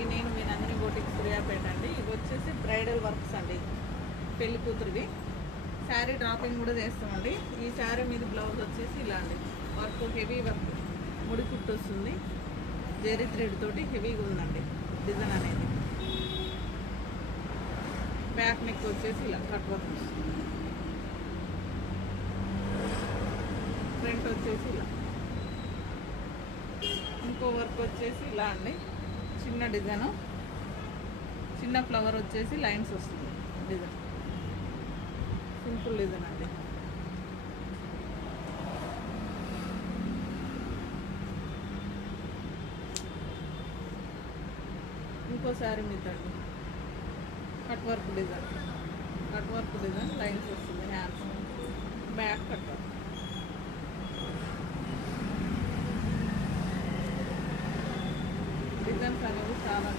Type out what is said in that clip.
అందరికీ నేను మీ నందిని బోటిక్ సూర్యాపేట అండి. ఇవి వచ్చేసి బ్రైడల్ వర్క్స్ అండి, పెళ్లి కూతురివి. శారీ డ్రాపింగ్ కూడా చేస్తామండి. ఈ శారీ మీద బ్లౌజ్ వచ్చేసి ఇలా అండి, వర్క్ హెవీ వర్క్, ముడి కుట్టు వస్తుంది, జెరీ థ్రెడ్ తోటి హెవీగా ఉందండి డిజైన్ అనేది. బ్యాక్ నెక్ వచ్చేసి ఇలా కట్ వర్క్, ఫ్రంట్ వచ్చేసి ఇలా, ఇంకో వర్క్ వచ్చేసి ఇలా అండి, చిన్న డిజైన్, చిన్న ఫ్లవర్ వచ్చేసి లైన్స్ వస్తుంది డిజైన్, సింపుల్ డిజైన్ అండి. ఇంకో శారీ మీద అండి cut work design, cut work design lines వస్తుంది, hands, back cut work. Designs అనేవి చాలా